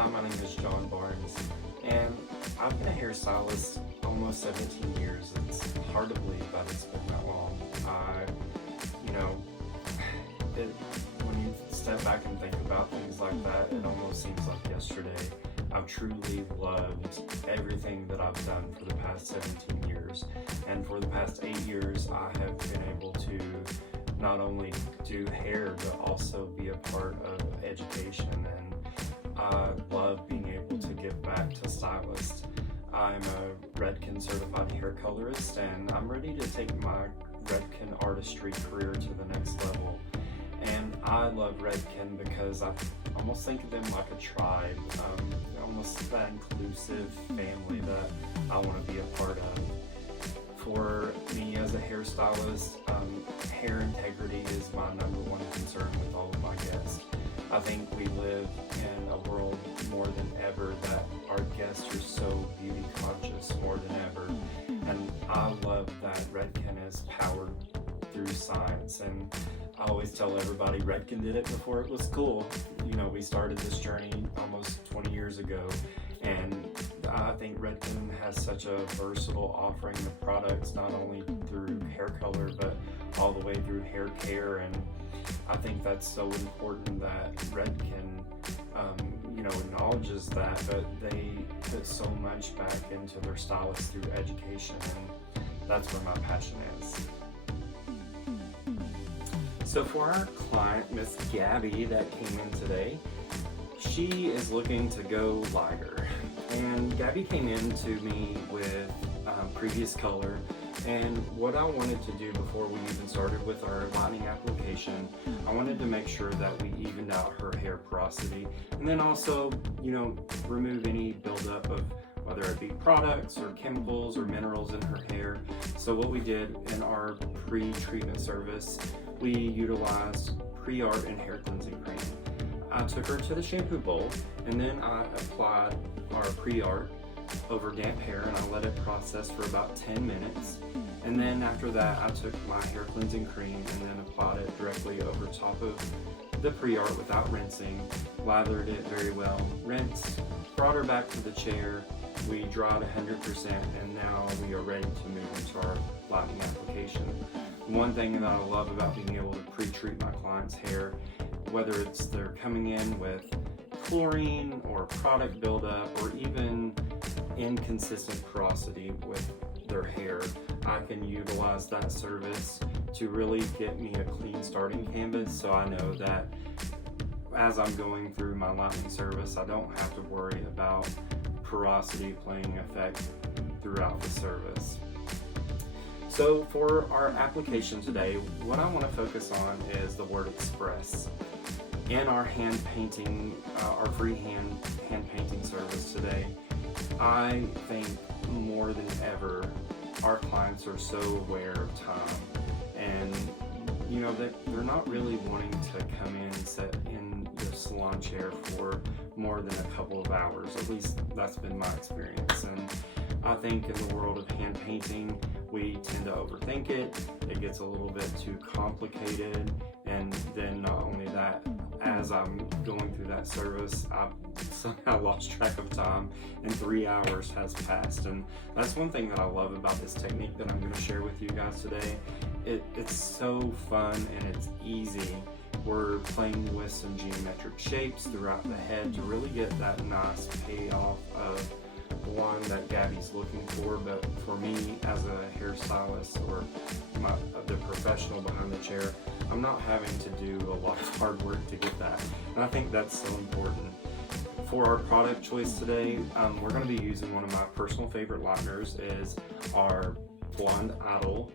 Hi, my name is John Barnes, and I've been a hairstylist almost 17 years. It's hard to believe that it's been that long. You know, when you step back and think about things like that, it almost seems like yesterday. I've truly loved everything that I've done for the past 17 years, and for the past 8 years, I have been able to not only do hair, but also be a part of education, and I love being able to give back to stylists. I'm a Redken certified hair colorist, and I'm ready to take my Redken artistry career to the next level. And I love Redken because I almost think of them like a tribe, almost that inclusive family that I want to be a part of. For me as a hairstylist, hair integrity is my #1 concern with all of my guests. I think we live in a world more than ever that our guests are so beauty conscious more than ever. And I love that Redken is powered through science. And I always tell everybody Redken did it before it was cool. You know, we started this journey almost 20 years ago. And I think Redken has such a versatile offering of products, not only through hair color, but all the way through hair care. And I think that's so important that Redken, acknowledges that, but they put so much back into their stylists through education, and that's where my passion is. So for our client, Miss Gabby, that came in today, she is looking to go lighter. And Gabby came in to me with previous color, and what I wanted to do before we even started with our lightening application, I wanted to make sure that we evened out her hair porosity, and then also, remove any buildup of whether it be products or chemicals or minerals in her hair. So what we did in our pre-treatment service, we utilized Pre-Art and hair cleansing cream. I took her to the shampoo bowl, and then I applied our Pre-Art over damp hair, and I let it process for about 10 minutes. And then after that, I took my hair cleansing cream and then applied it directly over top of the Pre-Art without rinsing, lathered it very well, rinsed, brought her back to the chair. We dried 100%, and now we are ready to move into our lightening application. One thing that I love about being able to pre-treat my clients' hair, whether it's they're coming in with chlorine or product buildup or even inconsistent porosity with their hair, I can utilize that service to really get me a clean starting canvas, so I know that as I'm going through my lightening service, I don't have to worry about porosity playing effect throughout the service. So for our application today, what I want to focus on is the word express. In our hand painting, our free hand painting service today, I think more than ever, our clients are so aware of time, and they're not really wanting to come in and sit in the salon chair for more than a couple of hours. At least that's been my experience. And I think in the world of hand painting, we tend to overthink it. It gets a little bit too complicated, and then not only that, as I'm going through that service, I've somehow lost track of time and 3 hours has passed. And that's one thing that I love about this technique that I'm going to share with you guys today. It's so fun and it's easy. We're playing with some geometric shapes throughout the head to really get that nice payoff of one that Gabby's looking for. But for me as a hairstylist or the professional behind the chair, I'm not having to do a lot of hard work to get that, and I think that's so important. For our product choice today, we're going to be using one of my personal favorite lighteners, is our Blonde Icing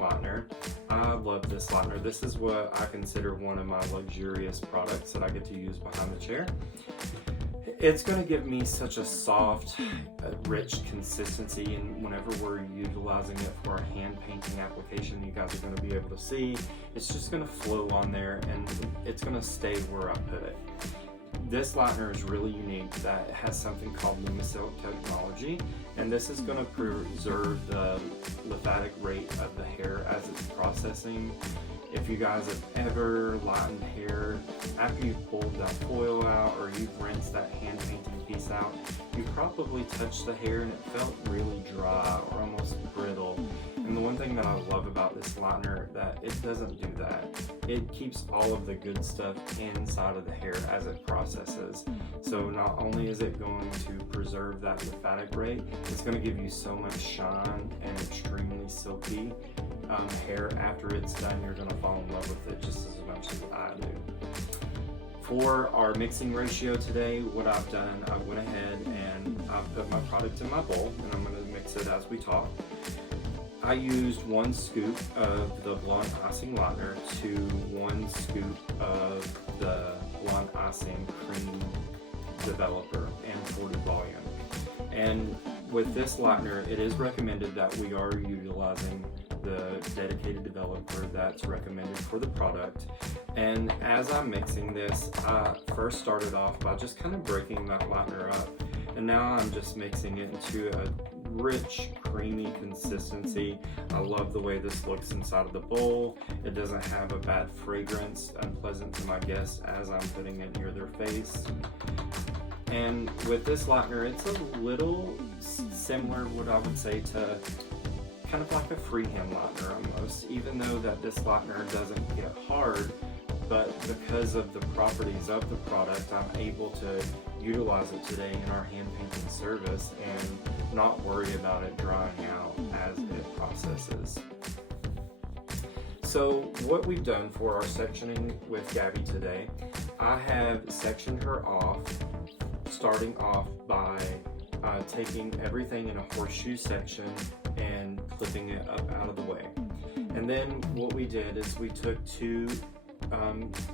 Lightener. I love this lightener. This is what I consider one of my luxurious products that I get to use behind the chair. It's going to give me such a soft, rich consistency, and whenever we're utilizing it for our hand painting application, you guys are going to be able to see it's just going to flow on there, and it's going to stay where I put it. This lightener is really unique, that it has something called Lumisilk technology, and this is going to preserve the lymphatic rate of the hair as it's processing. If you guys have ever lightened hair after you've pulled that foil out or you've rinsed that hand painting piece out, you probably touched the hair and it felt really dry or almost brittle. And the one thing that I love about this lightener, that it doesn't do that. It keeps all of the good stuff inside of the hair as it processes. So not only is it going to preserve that lymphatic rate, it's going to give you so much shine and extremely silky hair. After it's done, you're going to fall in love with it just as much as I do. For our mixing ratio today, what I've done, I went ahead and I've put my product in my bowl, and I'm going to mix it as we talk. I used 1 scoop of the blonde icing lightener to 1 scoop of the blonde icing cream developer and 40 volume. And with this lightener, it is recommended that we are utilizing the dedicated developer that's recommended for the product. And as I'm mixing this, I first started off by just kind of breaking that lightener up, and now I'm just mixing it into a rich, creamy consistency. I love the way this looks inside of the bowl. It doesn't have a bad fragrance, unpleasant to my guests as I'm putting it near their face. And with this lightener, it's a little similar, what I would say, to kind of like a freehand lightener almost, even though that this lightener doesn't get hard. But because of the properties of the product, I'm able to utilize it today in our hand painting service and not worry about it drying out as it processes. So what we've done for our sectioning with Gabby today, I have sectioned her off, starting off by taking everything in a horseshoe section and clipping it up out of the way. And then what we did is we took 2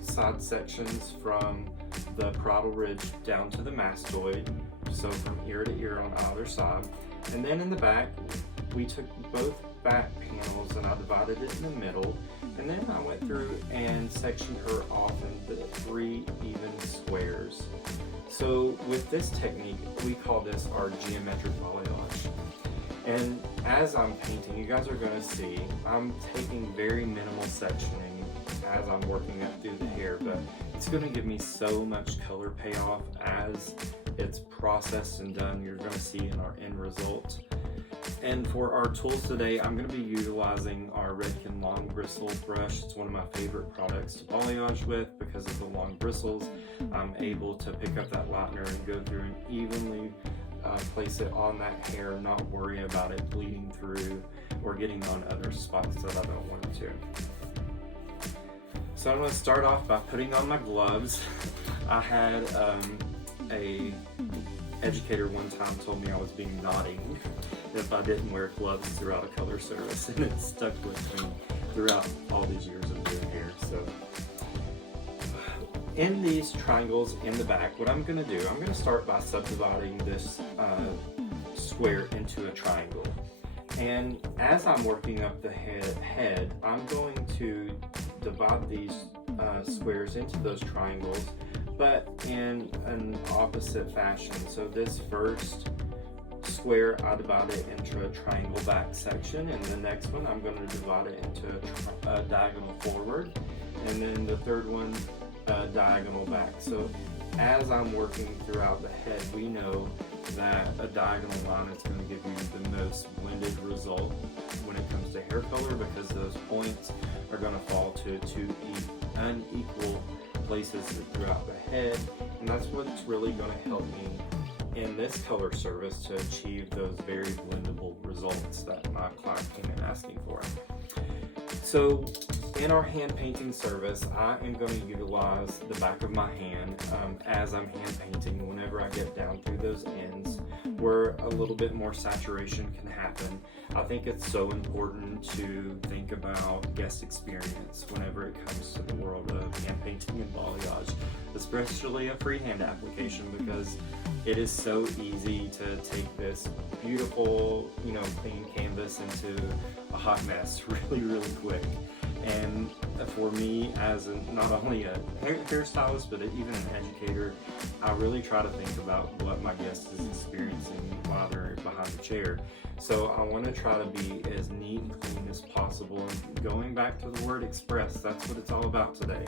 side sections from the parietal ridge down to the mastoid, so from ear to ear on either side. And then in the back, we took both back panels and I divided it in the middle. And then I went through and sectioned her off into 3 even squares. So with this technique, we call this our geometric balayage. And as I'm painting, you guys are going to see, I'm taking very minimal sectioning as I'm working up through the hair, but it's going to give me so much color payoff as it's processed and done. You're going to see in our end result. And for our tools today, I'm going to be utilizing our Redken long bristle brush. It's one of my favorite products to balayage with because of the long bristles. I'm able to pick up that lightener and go through and evenly place it on that hair, not worry about it bleeding through or getting on other spots that I don't want it to. So I'm going to start off by putting on my gloves. I had a educator one time told me I was being naughty if I didn't wear gloves throughout a color service, and it stuck with me throughout all these years of doing hair. So in these triangles in the back, what I'm going to do, I'm going to start by subdividing this square into a triangle. And as I'm working up the head, I'm going to divide these squares into those triangles, but in an opposite fashion. So this first square, I divide it into a triangle back section, and the next one I'm going to divide it into a diagonal forward, and then the third one diagonal back. So as I'm working throughout the head, we know that a diagonal line is going to give you the most blended result when it comes to hair color, because those points are going to fall to 2 unequal places throughout the head, and that's what's really going to help me in this color service to achieve those very blendable results that my client came in asking for. So in our hand painting service, I am going to utilize the back of my hand as I'm hand painting. Whenever I get down through those ends where a little bit more saturation can happen, I think it's so important to think about guest experience whenever it comes to the world of hand painting and balayage, especially a freehand application, because it is so easy to take this beautiful, clean canvas into a hot mess really quick. And for me, as not only a hairstylist, but even an educator, I really try to think about what my guest is experiencing while they're behind the chair. So I want to try to be as neat and clean as possible. And going back to the word express, that's what it's all about today.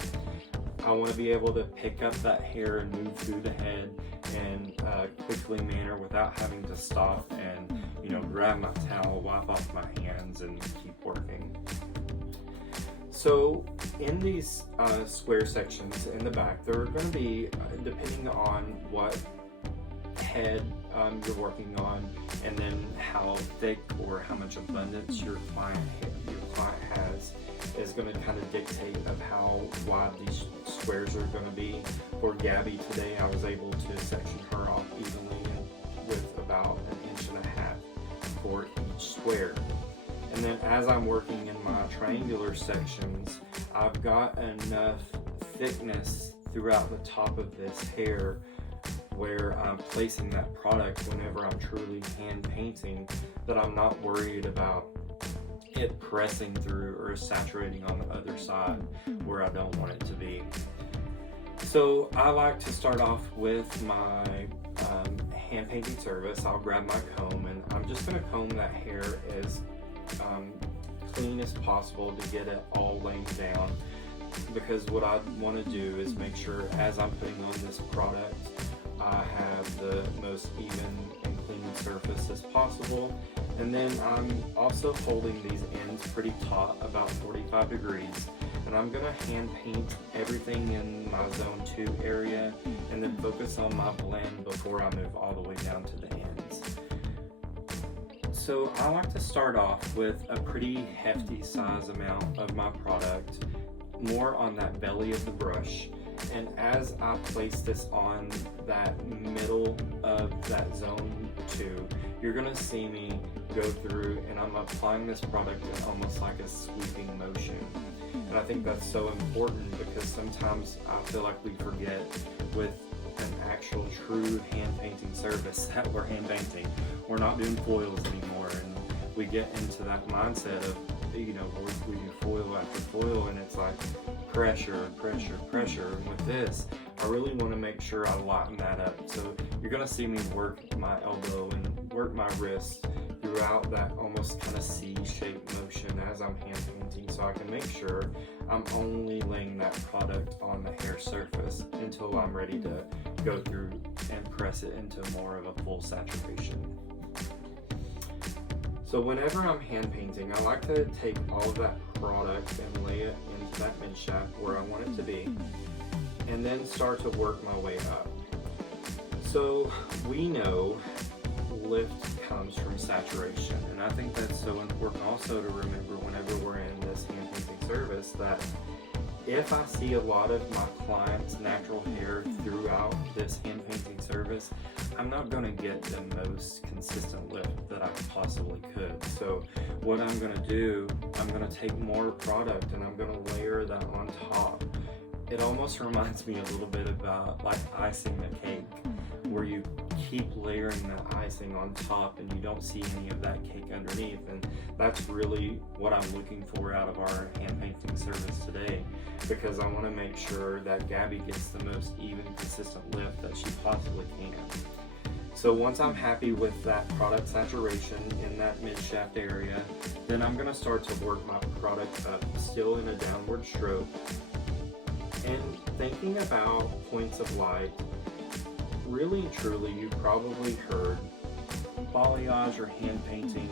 I want to be able to pick up that hair and move through the head in a quickly manner without having to stop and, grab my towel, wipe off my hands, and keep working. So in these square sections in the back, there are going to be, depending on what head you're working on, and then how thick or how much abundance your client has, is going to kind of dictate of how wide these squares are going to be. For Gabby today, I was able to section her off evenly with about 1.5 inches for each square. And then as I'm working in my triangular sections, I've got enough thickness throughout the top of this hair where I'm placing that product whenever I'm truly hand painting, that I'm not worried about it pressing through or saturating on the other side where I don't want it to be. So I like to start off with my hand painting service. I'll grab my comb and I'm just going to comb that hair as clean as possible to get it all laid down, because what I want to do is make sure as I'm putting on this product, I have the most even and clean surface as possible. And then I'm also holding these ends pretty taut, about 45 degrees. And I'm going to hand paint everything in my zone 2 area and then focus on my blend before I move all the way down to the ends. So I like to start off with a pretty hefty size amount of my product, more on that belly of the brush. And as I place this on that middle of that zone 2, you're going to see me go through and I'm applying this product in almost like a sweeping motion. And I think that's so important because sometimes I feel like we forget with an actual true hand painting service that we're hand painting. We're not doing foils anymore, and we get into that mindset of, we do foil after foil and it's like pressure, pressure, pressure. And with this, I really want to make sure I lighten that up. So you're going to see me work my elbow and work my wrist throughout that almost kind of C-shaped motion as I'm hand painting, so I can make sure I'm only laying that product on the hair surface until I'm ready to go through and press it into more of a full saturation. So whenever I'm hand painting, I like to take all of that product and lay it into that mid shaft where I want it to be, and then start to work my way up. So we know lift comes from saturation, and I think that's so important also to remember whenever we're in this hand painting service, that if I see a lot of my clients' natural hair throughout this hand painting service, I'm not going to get the most consistent lift that I possibly could. So what I'm going to do, I'm going to take more product and I'm going to layer that on top. It almost reminds me a little bit about like icing a cake, where you keep layering that icing on top and you don't see any of that cake underneath. And that's really what I'm looking for out of our hand painting service today, because I want to make sure that Gabby gets the most even, consistent lift that she possibly can. So once I'm happy with that product saturation in that mid shaft area, then I'm going to start to work my product up, still in a downward stroke, and thinking about points of light. Really and truly, you've probably heard balayage or hand painting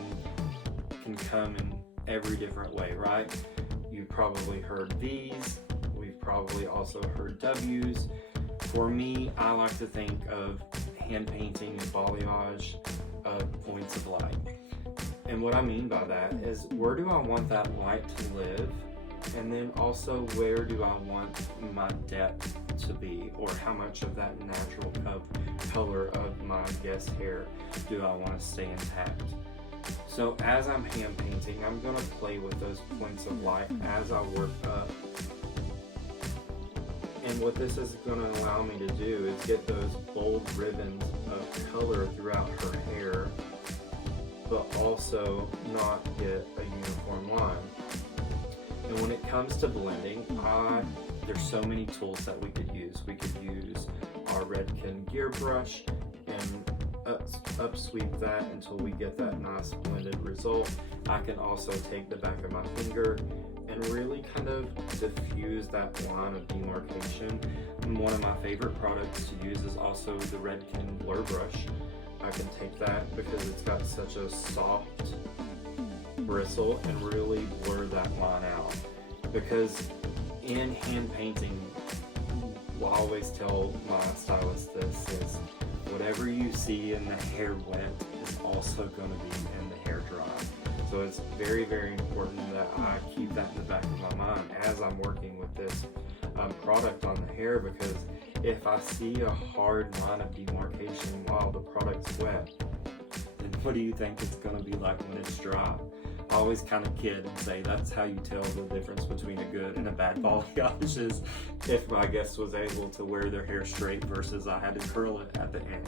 can come in every different way, right? You've probably heard V's, we've probably also heard W's. For me, I like to think of hand painting and balayage of points of light. And what I mean by that is, where do I want that light to live? And then also, where do I want my depth to be, or how much of that natural color of my guest hair do I want to stay intact? So as I'm hand painting, I'm going to play with those points of light as I work up. And what this is going to allow me to do is get those bold ribbons of color throughout her hair, but also not get a uniform line. And when it comes to blending, there's so many tools that we could use. We could use our Redken gear brush and upsweep that until we get that nice blended result. I can also take the back of my finger and really kind of diffuse that line of demarcation. And one of my favorite products to use is also the Redken blur brush. I can take that because it's got such a soft bristle and really blur that line out. Because in hand painting, I always tell my stylist this is whatever you see in the hair wet is also going to be in the hair dry. So it's very, very important that I keep that in the back of my mind as I'm working with this product on the hair, because if I see a hard line of demarcation while the product's wet, then what do you think it's going to be like when it's dry? I always kind of kid and say that's how you tell the difference between a good and a bad balayage, is if my guest was able to wear their hair straight versus I had to curl it at the end.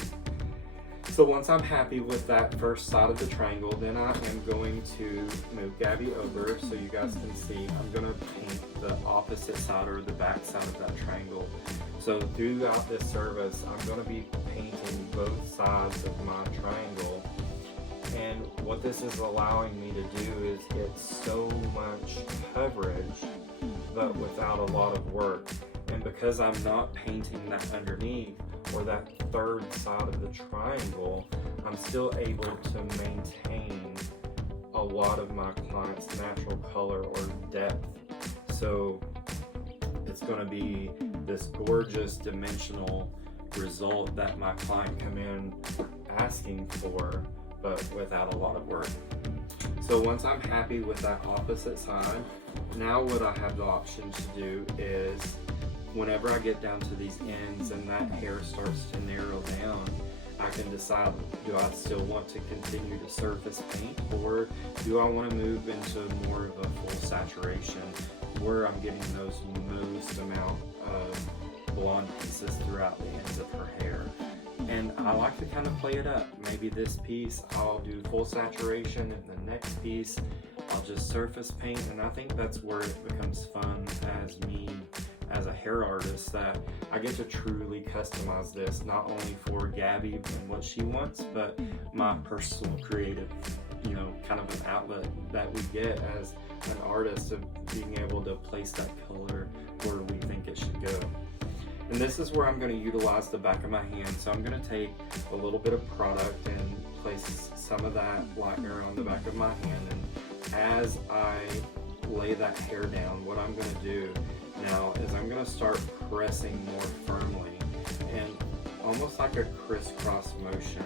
So once I'm happy with that first side of the triangle, then I am going to move Gabby over so you guys can see. I'm going to paint the opposite side, or the back side of that triangle. So throughout this service, I'm going to be painting both sides of my triangle. And what this is allowing me to do is get so much coverage, but without a lot of work. And because I'm not painting that underneath, or that third side of the triangle, I'm still able to maintain a lot of my client's natural color or depth. So it's going to be this gorgeous dimensional result that my client come in asking for, but without a lot of work. So once I'm happy with that opposite side, now what I have the option to do is, whenever I get down to these ends and that hair starts to narrow down, I can decide, do I still want to continue to surface paint, or do I want to move into more of a full saturation where I'm getting those most amount of blonde pieces throughout the ends of her hair. And I like to kind of play it up. Maybe this piece I'll do full saturation, and the next piece I'll just surface paint. And I think that's where it becomes fun as me as a hair artist, that I get to truly customize this, not only for Gabby and what she wants, but my personal creative, kind of an outlet that we get as an artist, of being able to place that color where we think it should go. And this is where I'm going to utilize the back of my hand. So I'm going to take a little bit of product and place some of that liner on the back of my hand. And as I lay that hair down, what I'm going to do now is I'm going to start pressing more firmly, and almost like a crisscross motion.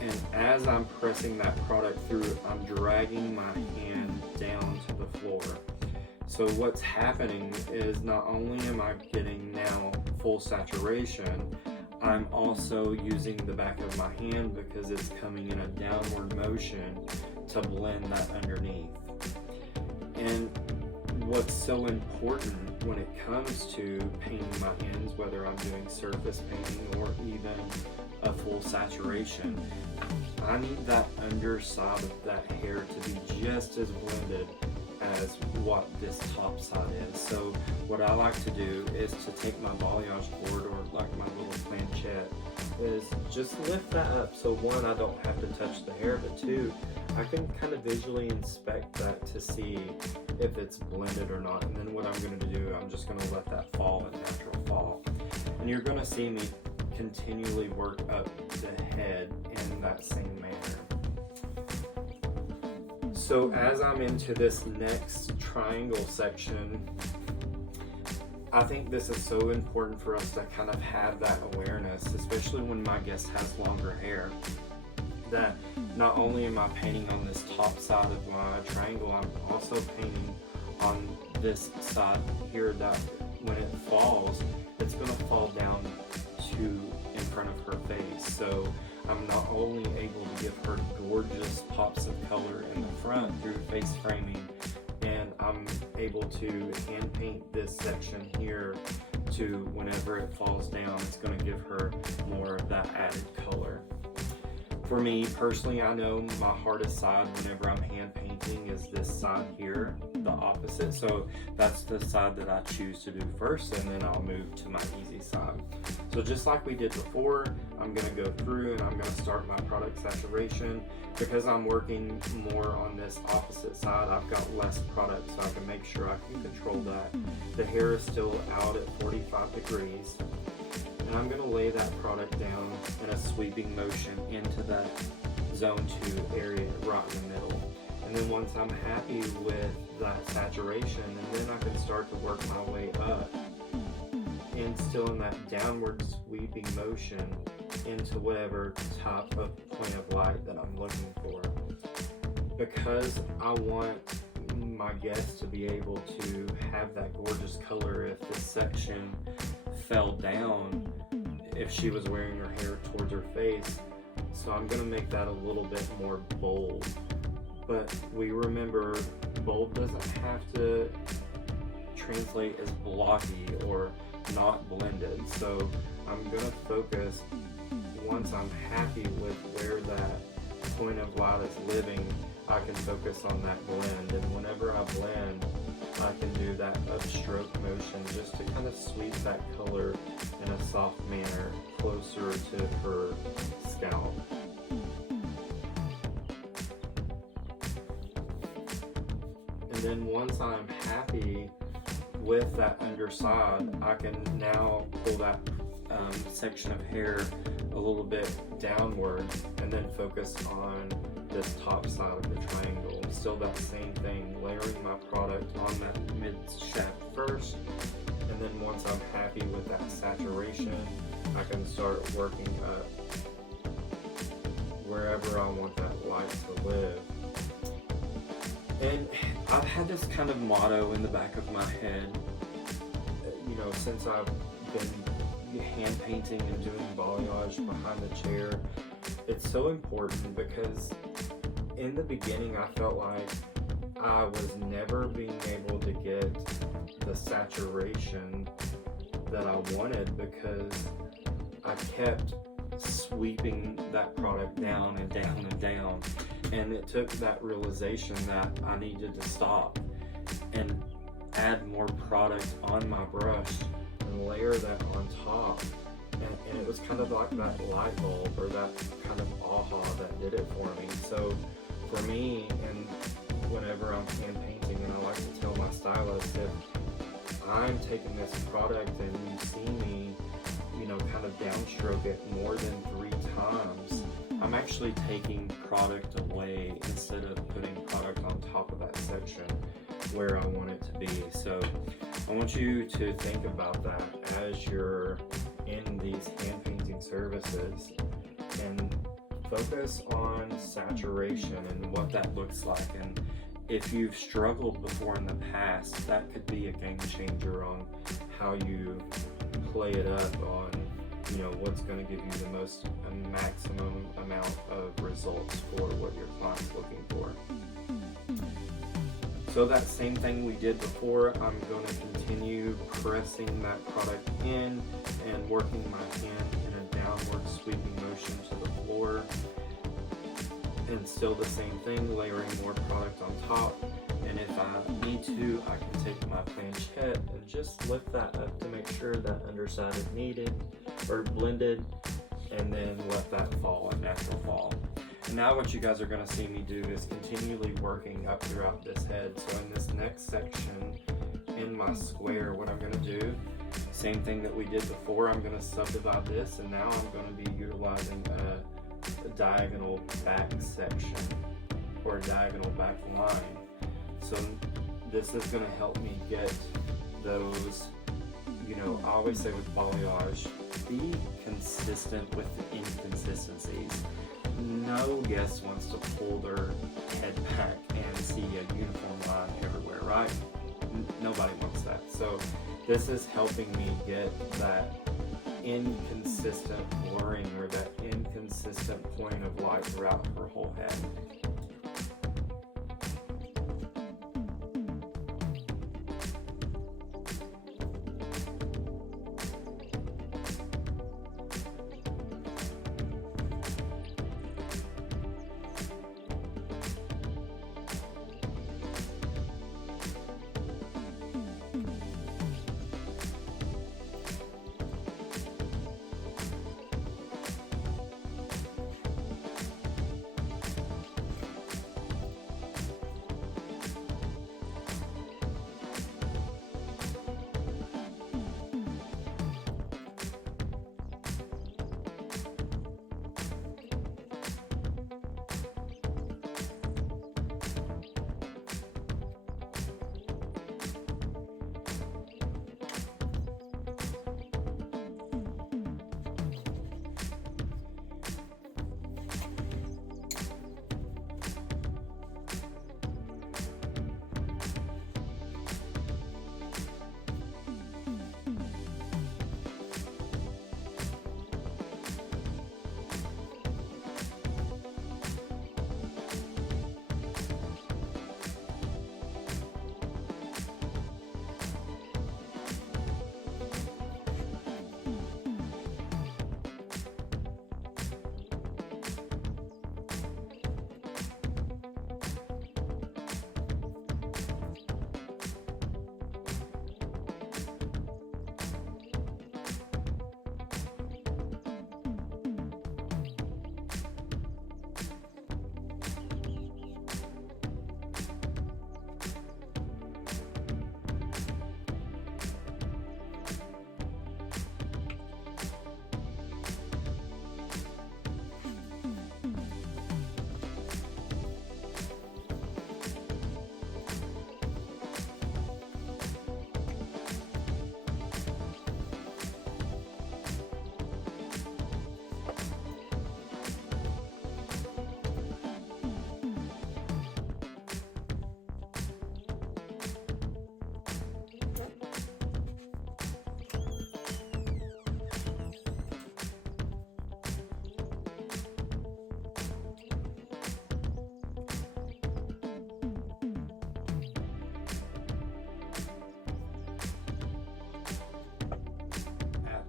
And as I'm pressing that product through, I'm dragging my hand down to the floor. So what's happening is, not only am I getting now full saturation, I'm also using the back of my hand, because it's coming in a downward motion, to blend that underneath. And what's so important when it comes to painting my ends, whether I'm doing surface painting or even a full saturation, I need that underside of that hair to be just as blended as what this top side is. So what I like to do is to take my balayage board, or like my little planchette, is just lift that up. So one, I don't have to touch the hair, but two, I can kind of visually inspect that to see if it's blended or not. And then what I'm going to do, I'm just going to let that fall in natural fall. And you're going to see me continually work up the head in that same manner. So as I'm into this next triangle section, I think this is so important for us to kind of have that awareness, especially when my guest has longer hair, that not only am I painting on this top side of my triangle, I'm also painting on this side here, that when it falls, it's going to fall down to in front of her face. So I'm not only able to give her gorgeous pops of color in the front through face framing, and I'm able to hand paint this section here to, whenever it falls down, it's going to give her more of that added color. For me personally, I know my hardest side whenever I'm hand painting is this side here, the opposite. So that's the side that I choose to do first, and then I'll move to my easy side. So just like we did before, I'm going to go through and I'm going to start my product saturation. Because I'm working more on this opposite side, I've got less product, so I can make sure I can control that. The hair is still out at 45 degrees. And I'm going to lay that product down in a sweeping motion into that zone 2 area right in the middle. And then once I'm happy with that saturation, and then I can start to work my way up and still in that downward sweeping motion into whatever type of point of light that I'm looking for. Because I want my guests to be able to have that gorgeous color if this section fell down, if she was wearing her hair towards her face. So I'm going to make that a little bit more bold. But we remember, bold doesn't have to translate as blocky or not blended. So I'm going to focus, once I'm happy with where that point of light is living, I can focus on that blend. And whenever I blend, I can do that upstroke motion just to kind of sweep that color in a soft manner closer to her scalp. And then once I'm happy with that underside, I can now pull that section of hair a little bit downward and then focus on this top side of the triangle. Still that same thing, layering my product on that mid shaft first, and then once I'm happy with that saturation, I can start working up wherever I want that light to live. And I've had this kind of motto in the back of my head, you know, since I've been hand painting and doing balayage behind the chair. It's so important because in the beginning I felt like I was never being able to get the saturation that I wanted because I kept sweeping that product down and down and down, and it took that realization that I needed to stop and add more product on my brush and layer that on top. And it was kind of like that light bulb or that kind of aha that did it for me. So for me, and whenever I'm hand painting, and I like to tell my stylist, if I'm taking this product and you see me, you know, kind of downstroke it more than 3 times, I'm actually taking product away instead of putting product on top of that section where I want it to be. So I want you to think about that as you're in these hand painting services, and focus on saturation and what that looks like. And if you've struggled before in the past, that could be a game changer on how you play it up, on, you know, what's going to give you the most maximum amount of results for what your client's looking for. So that same thing we did before, I'm going to continue pressing that product in and working my hand in a downward sweeping motion to the floor. And still the same thing, layering more product on top. And if I need to, I can take my planchette and just lift that up to make sure that underside is kneaded or blended, and then let that fall, a natural fall. And now what you guys are going to see me do is continually working up throughout this head. So in this next section, in my square, what I'm going to do, same thing that we did before, I'm going to subdivide this, and now I'm going to be utilizing a diagonal back section or a diagonal back line. So this is going to help me get those, you know, I always say with balayage, be consistent with the inconsistencies. No guest wants to pull their head back and see a uniform line everywhere, right? Nobody wants that. So this is helping me get that inconsistent blurring or that inconsistent point of light throughout her whole head.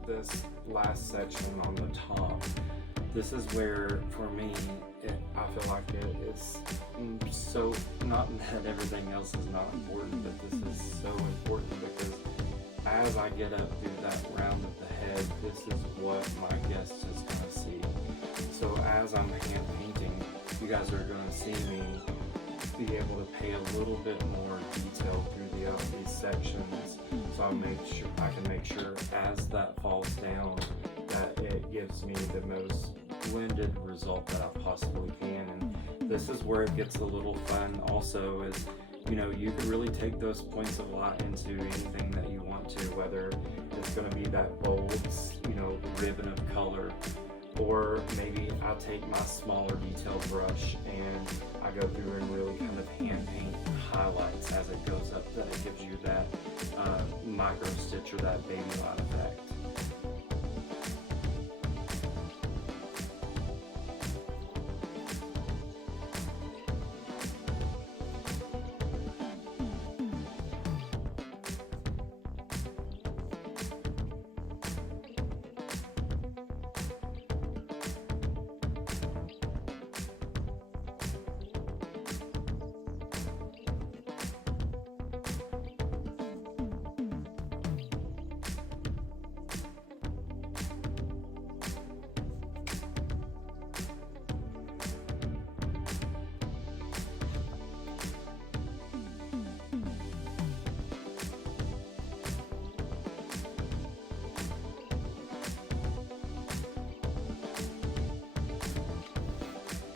this last section on the top, this is where, for me, I feel like it is so, not that everything else is not important, but this is so important because as I get up through that round of the head, this is what my guest is going to see. So as I'm hand painting, you guys are going to see me be able to pay a little bit more detail throughout these sections, so I can make sure as that falls down that it gives me the most blended result that I possibly can. And this is where it gets a little fun also, is you can really take those points of light into anything that you want to, whether it's going to be that bold ribbon of color, or maybe I'll take my smaller detail brush and I go through and really kind of hand paint highlights as it goes up, that it gives you that micro stitch or that baby line effect.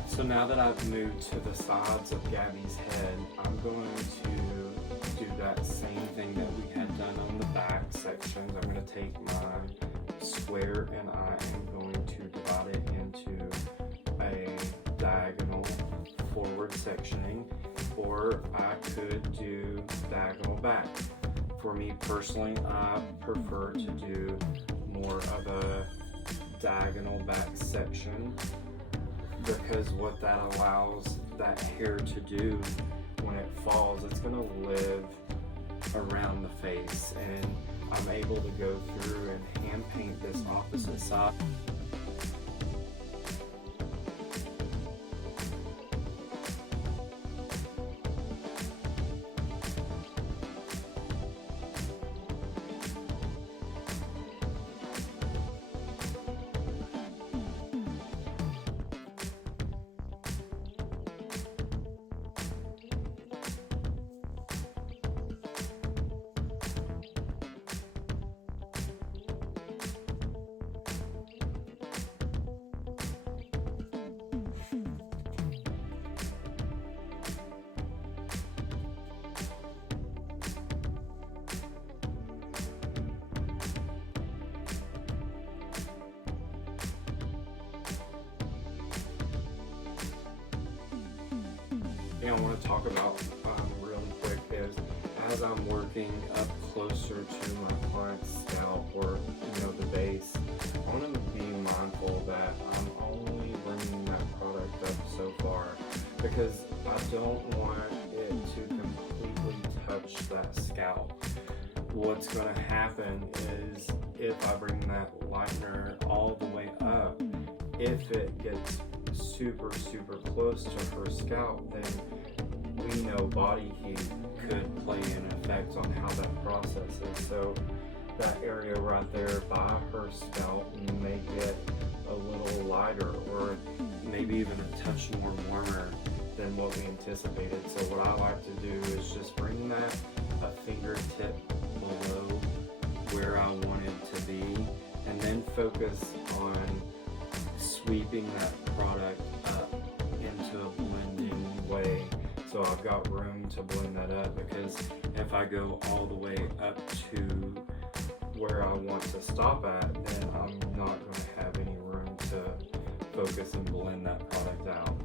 So now that I've moved to the sides of Gabby's head, I'm going to do that same thing that we had done on the back sections. I'm going to take my square and I am going to divide it into a diagonal forward sectioning, or I could do diagonal back. For me personally, I prefer to do more of a diagonal back section, because what that allows that hair to do when it falls, it's going to live around the face, and I'm able to go through and hand paint this opposite side. thing I want to talk about really quick is, as I'm working up closer to my client's scalp, or the base, I want to be mindful that I'm only bringing that product up so far, because I don't want it to completely touch that scalp. What's going to happen is, if I bring that lightener all the way up, if it gets super close to her scalp, then we know body heat could play an effect on how that process is. So that area right there by her scalp may get a little lighter, or maybe even a touch more warmer than what we anticipated. So what I like to do is just bring that a fingertip below where I want it to be, and then focus on sweeping that product up into a blending way. So I've got room to blend that up, because if I go all the way up to where I want to stop at, then I'm not going to have any room to focus and blend that product out.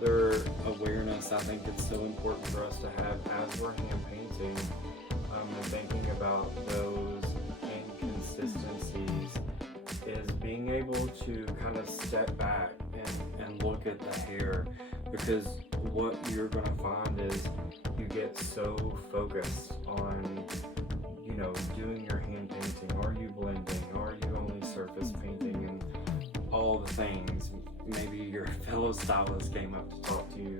another awareness I think it's so important for us to have as we're hand painting, and thinking about those inconsistencies, is being able to kind of step back and look at the hair, because what you're going to find is you get so focused on, you know, doing your hand painting. Are you blending? Are you only surface painting? And all the things. Maybe your fellow stylist came up to talk to you,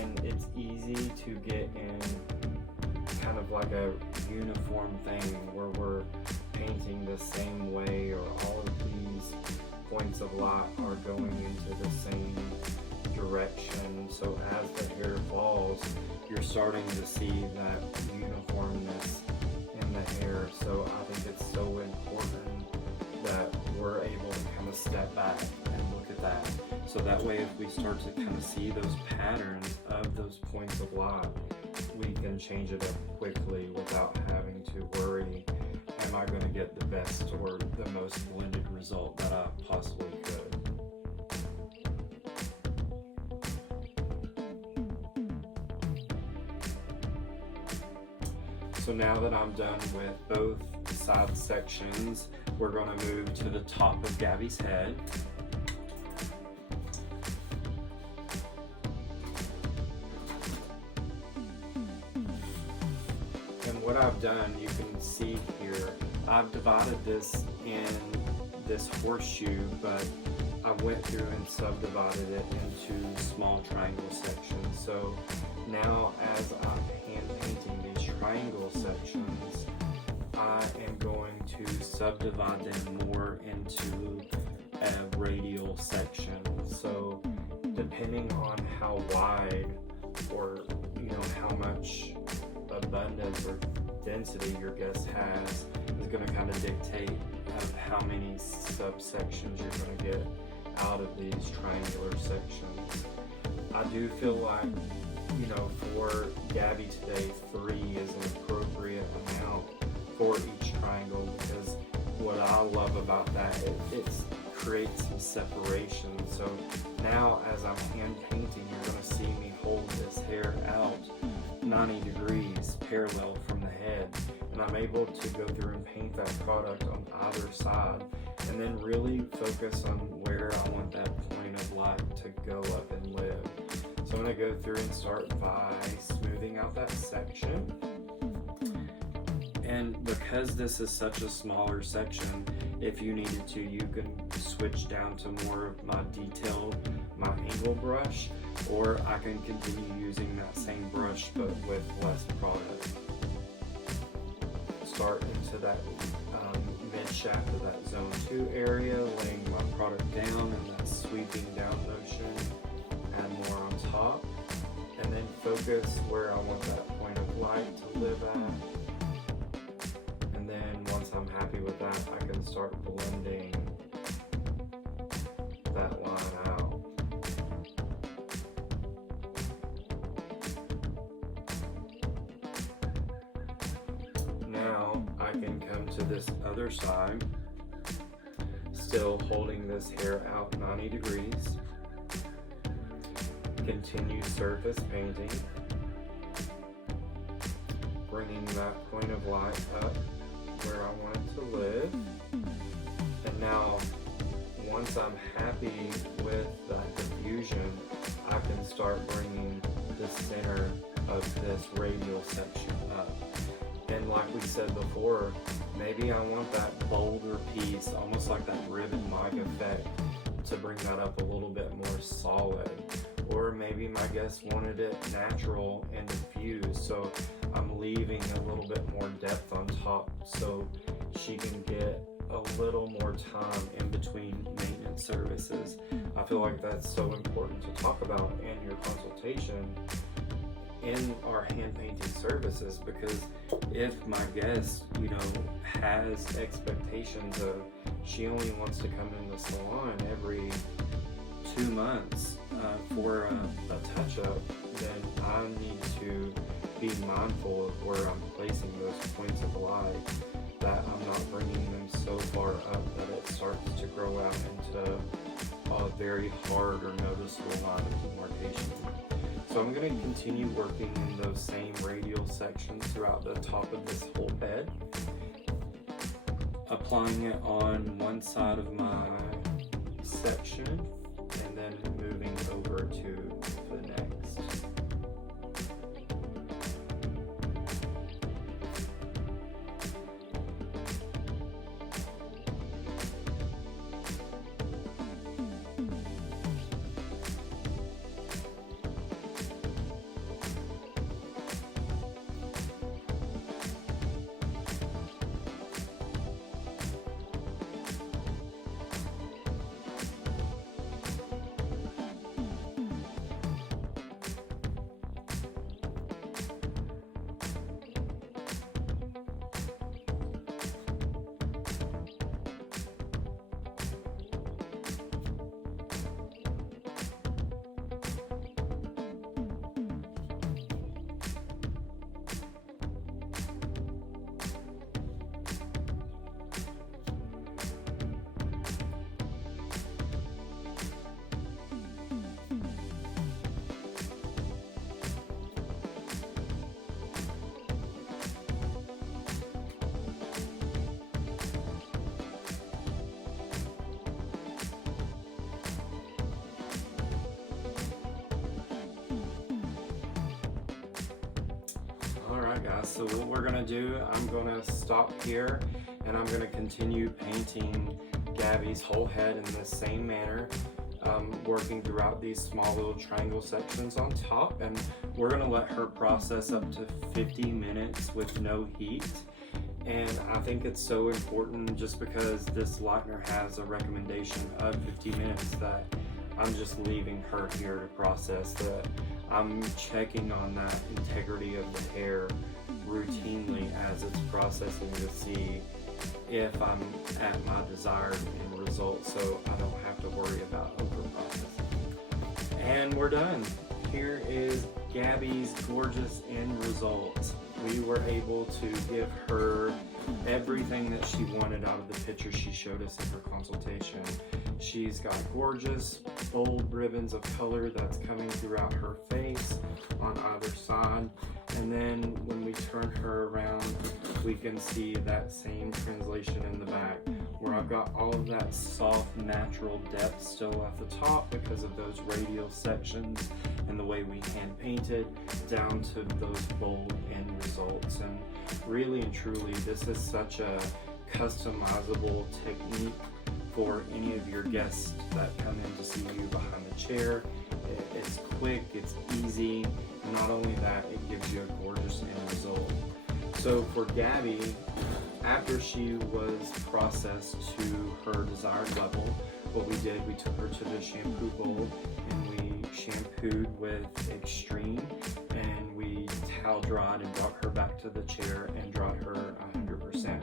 and it's easy to get in kind of like a uniform thing where we're painting the same way, or all of these points of light are going into the same direction. So as the hair falls, you're starting to see that uniformness in the hair. So I think it's so important that we're able to kind of step back and look at that. So that way, if we start to kind of see those patterns of those points of light, we can change it up quickly without having to worry, am I going to get the best or the most blended result that I possibly could? So now that I'm done with both side sections, we're going to move to the top of Gabby's head. And what I've done, you can see here, I've divided this in this horseshoe, but I went through and subdivided it into small triangle sections. So now as I'm hand painting these triangle sections, I am going to subdivide them more into a radial section. So depending on how wide, or you know, how much abundance or density your guest has, is going to kind of dictate of how many subsections you're going to get out of these triangular sections. I do feel like, you know, for Gabby today, 3 is an appropriate amount for each triangle, because what I love about that, it creates some separation. So now as I'm hand painting, you're going to see me hold this hair out 90 degrees parallel from the head, and I'm able to go through and paint that product on either side, and then really focus on where I want that point of light to go up and live. So I'm going to go through and start by smoothing out that section. And because this is such a smaller section, if you needed to, you can switch down to more of my detailed, my angle brush, or I can continue using that same brush but with less product. Start into that mid shaft of that zone 2 area, laying my product down in that sweeping down motion, add more on top, and then focus where I want that point of light to live at. And then once I'm happy with that, I can start blending that line out. Now I can come to this other side, still holding this hair out 90 degrees. Continue surface painting, bringing that point of light up where I want it to live. And now, once I'm happy with that diffusion, I can start bringing the center of this radial section up. And like we said before, maybe I want that bolder piece, almost like that ribbon mic effect, to bring that up a little bit more solid. Or maybe my guest wanted it natural and diffused, so I'm leaving a little bit more depth on top so she can get a little more time in between maintenance services. I feel like that's so important to talk about in your consultation in our hand painting services, because if my guest, you know, has expectations of she only wants to come in the salon every 2 months for a touch-up, then I need to be mindful of where I'm placing those points of light, that I'm not bringing them so far up that it starts to grow out into a very hard or noticeable line of demarcation So I'm going to continue working in those same radial sections throughout the top of this whole head, applying it on one side of my section and then moving over to the next. Alright guys, so what we're going to do, I'm going to stop here and I'm going to continue painting Gabby's whole head in the same manner, working throughout these small little triangle sections on top, and we're going to let her process up to 50 minutes with no heat. And I think it's so important, just because this lightener has a recommendation of 50 minutes, that I'm just leaving her here to process that. I'm checking on that integrity of the hair routinely as it's processing to see if I'm at my desired end result, so I don't have to worry about over processing. And we're done. Here is Gabby's gorgeous end result. We were able to give her everything that she wanted out of the picture she showed us in her consultation. She's got gorgeous bold ribbons of color that's coming throughout her face on either side, and then when we turn her around we can see that same translation in the back, where I've got all of that soft natural depth still at the top because of those radial sections and the way we hand painted, down to those bold end results. And really and truly, this is such a customizable technique for any of your guests that come in to see you behind the chair. It's quick, it's easy, and not only that, it gives you a gorgeous end result. So for Gabby, after she was processed to her desired level, what we did, we took her to the shampoo bowl and we shampooed with Extreme, and we towel dried and brought her back to the chair and dried her 100%.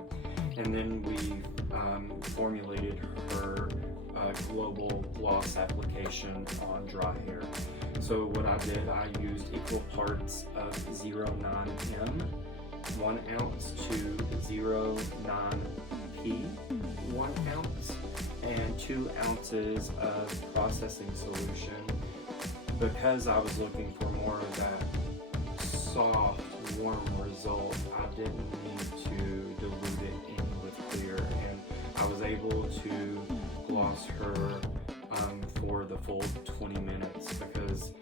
And then we formulated her global gloss application on dry hair. So what I did, I used equal parts of 09M, 1 ounce, to 09P, 1 ounce, and 2 ounces of processing solution, because I was looking for more of that soft, warm result. I didn't need to dilute it in with clear, and I was able to gloss her for the full 20 minutes, because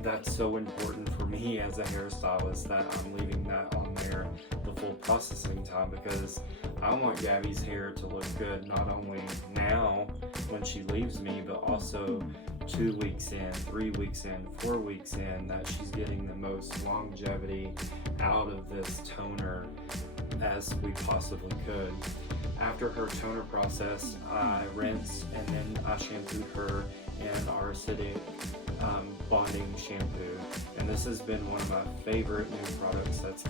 that's so important for me as a hairstylist, that I'm leaving that on there the full processing time, because I want Gabby's hair to look good not only now when she leaves me, but also 2 weeks in, 3 weeks in, 4 weeks in, that she's getting the most longevity out of this toner as we possibly could. After her toner process, I rinsed and then I shampooed her in our acidic bonding shampoo, and this has been one of my favorite new products that's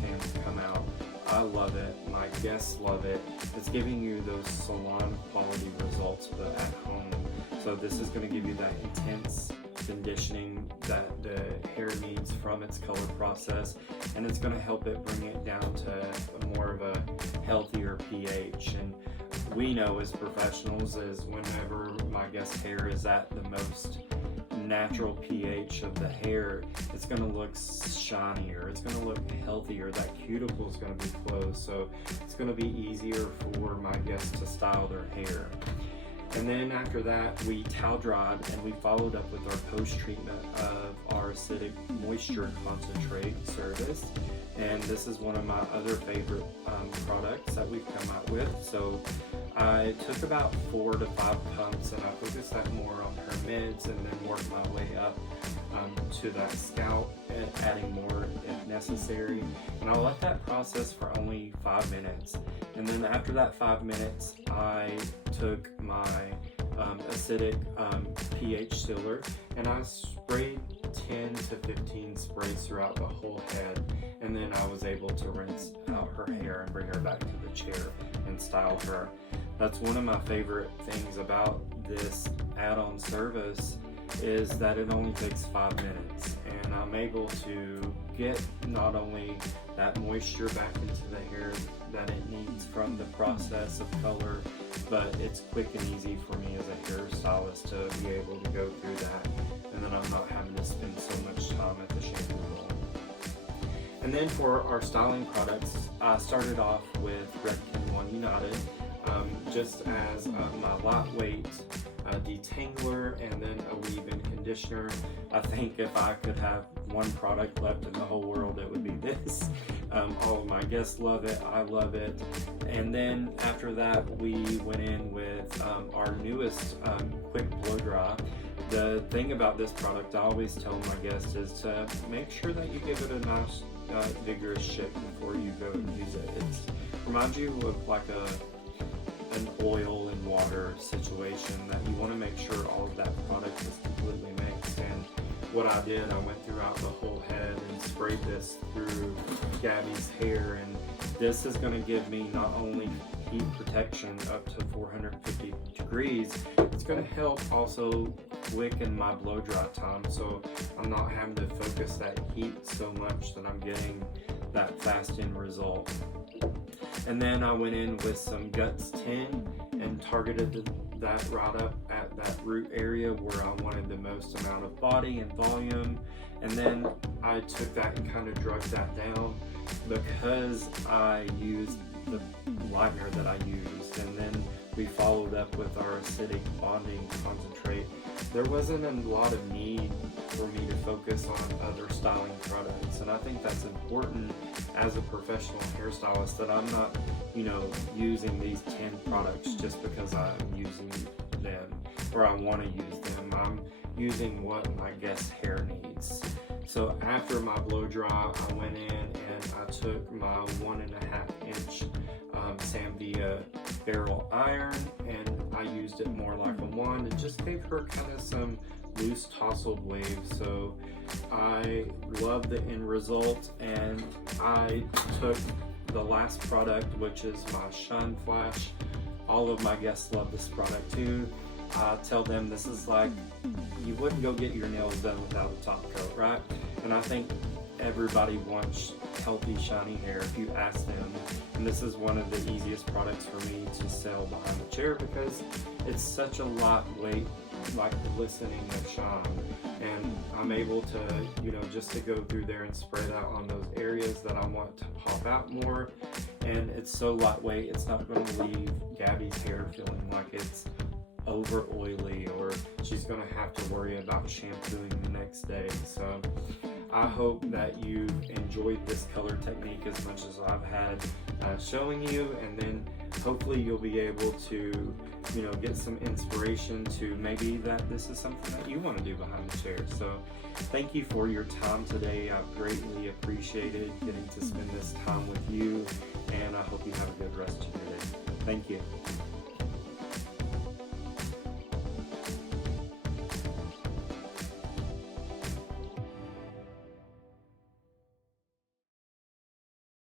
come out. I love it, my guests love it. It's giving you those salon quality results but at home. So this is going to give you that intense conditioning that the hair needs from its color process, and it's going to help it bring it down to more of a healthier pH. And we know as professionals is whenever my guest hair is at the most natural pH of the hair, it's going to look shinier, it's going to look healthier, that cuticle is going to be closed, so it's going to be easier for my guests to style their hair. And then after that, we towel dried and we followed up with our post-treatment of our acidic moisture concentrate service. And this is one of my other favorite products that we've come out with. So I took about 4 to 5 pumps and I focused that more on her mids and then worked my way up to that scalp and adding more if necessary. And I let that process for only 5 minutes. And then after that 5 minutes, I took my acidic pH sealer and I sprayed 10 to 15 sprays throughout the whole head, and then I was able to rinse out her hair and bring her back to the chair and style her. That's one of my favorite things about this add-on service, is that it only takes 5 minutes and I'm able to get not only that moisture back into the hair that it needs from the process of color, but it's quick and easy for me as a hairstylist to be able to go through that, and then I'm not having to spend so much time at the shampoo roll. And then for our styling products, I started off with Redken One United, just as my lightweight detangler and then a leave-in conditioner. I think if I could have one product left in the whole world, it would be this. All of my guests love it, I love it. And then after that, we went in with our newest quick blow dry. The thing about this product, I always tell my guests, is to make sure that you give it a nice vigorous shake before you go and use it. It reminds you of like an oil and water situation, that you want to make sure all of that product is completely mixed. And what I did, I went throughout the whole head and sprayed this through Gabby's hair, and this is going to give me not only heat protection up to 450 degrees, it's going to help also quicken my blow dry time, so I'm not having to focus that heat so much that I'm getting that fast end result. And then I went in with some Guts 10 and targeted that right up at that root area where I wanted the most amount of body and volume. And then I took that and kind of drugged that down because I used the lightener that I used, and then we followed up with our acidic bonding concentrate. There wasn't a lot of need for me to focus on other styling products, and I think that's important as a professional hairstylist, that I'm not, using these 10 products just because I'm using them or I want to use them. I'm using what my guest's hair needs. So after my blow dry, I went in and I took my 1.5 inch Samvia barrel iron and I used it more like a wand and just gave her kind of some loose tousled waves. So I love the end result, and I took the last product, which is my Shine Flash. All of my guests love this product too. I tell them this is like, you wouldn't go get your nails done without a top coat, right? And I think everybody wants healthy, shiny hair if you ask them. And this is one of the easiest products for me to sell behind the chair because it's such a lightweight, like glistening of shine. And I'm able to, just to go through there and spread out on those areas that I want to pop out more. And it's so lightweight, it's not going to leave Gabby's hair feeling like it's over oily or she's going to have to worry about shampooing the next day. So I hope that you enjoyed this color technique as much as I've had showing you, and then hopefully you'll be able to get some inspiration to maybe that this is something that you want to do behind the chair. So thank you for your time today. I've greatly appreciated getting to spend this time with you, and I hope you have a good rest of your day. Thank you.